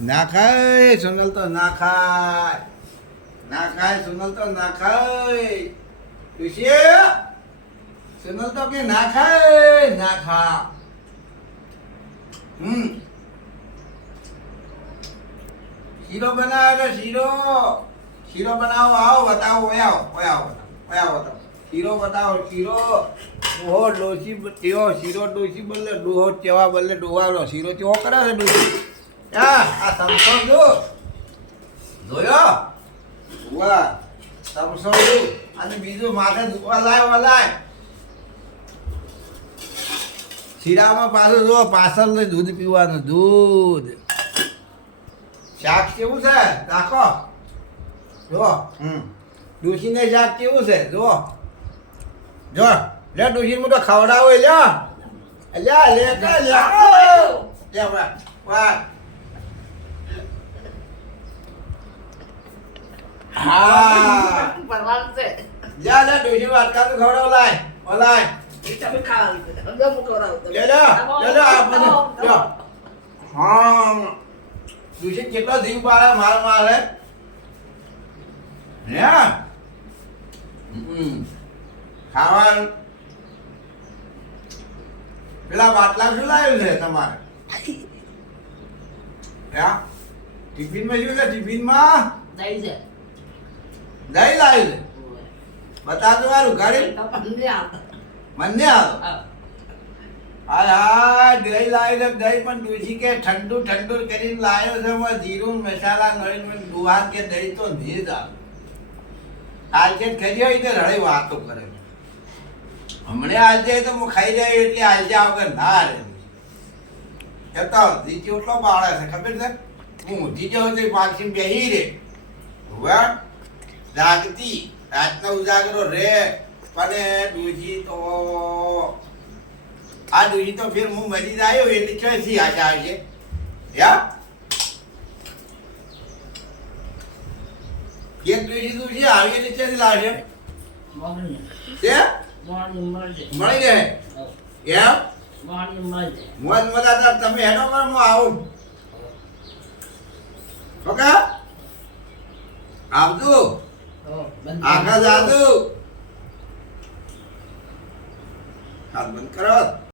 ના ખાય સોનલ તો ના ખાય. ના ખાય સોનલ તો ના ખાય. તુષી સોનલ તો કે ના ખાય ના ખા. શીરો બનાવે તો શીરો. શીરો બનાવો આવો બતાવો ઓય આવો ઓય આવો ઓય આવો બતાવો. શીરો બતાવો શીરો. ડોહો ડોસી તેવો શીરો ડોસી બદલે ડોહો ચેવા બદલે ડોવાનો શીરો ચેવો કરે છે ડોસી. હા આ સમસો જો જોયો વાહ સમસો જો અને બીજું માથે વલાય શીરામાં પાછું જો પાછળ દૂધ પીવાનું દૂધ. શાક કેવું છે રાખો જો. ડોસીને શાક કેવું છે જો જો લે ડોસી મોટો ખવડાવો લ્યો લ્યા લે લે વાહ હા પરવાનું છે. જા લે ડોસી વાટકા તો ખવડાવ લાય ઓલાય તમે ખાવા અંદર મુકવરાવ તમે. લે આ મને લ્યો. હા ડોસી કેટલો જીવ પાડે મારે હે ખાવાનું પેલા બાટલા શું લાવ્યું છે તમારે ટિફિનમાં શું છે ટિફિનમાં દઈ છે. દહીં લાવ્યું છે બતાવજો મારું ગાડી તમને આવડે. મને આવતો હાય હાય દહીં લાવ્યું છે દહીં પણ ડોસી કે ઠંડુ ઠંડુ કરીને લાવ્યો છે એમાં જીરું મસાલા નળીને દુહાર કે દહીં તો નહીં જ આવે આજે ખરી હોય તો રડે વાતો કરે હમણે આજે તો હું ખાઈ જાય એટલે આજે વગર ના રે કહેતા જીજો એટલો બાળે છે ખબર છે હું જીજો તો પાછી બેહી રે જાગતી રાતનો ઉજાગરો રે પણ ડોજી તો આ ડોજી તો ફેર હું મરી જાય એટલે ચોથી આશા આવશે યા એક ડોજી તું છે આવી એટલે ચોથી લાવશે મોર્નિંગ છે મોર્નિંગ મળશે. મળી રહે એમ મોર્નિંગ મળશે. મોજ મજા તમે હેડો પર હું આવું ઓકે આવજો બંધ. આખા જાદુ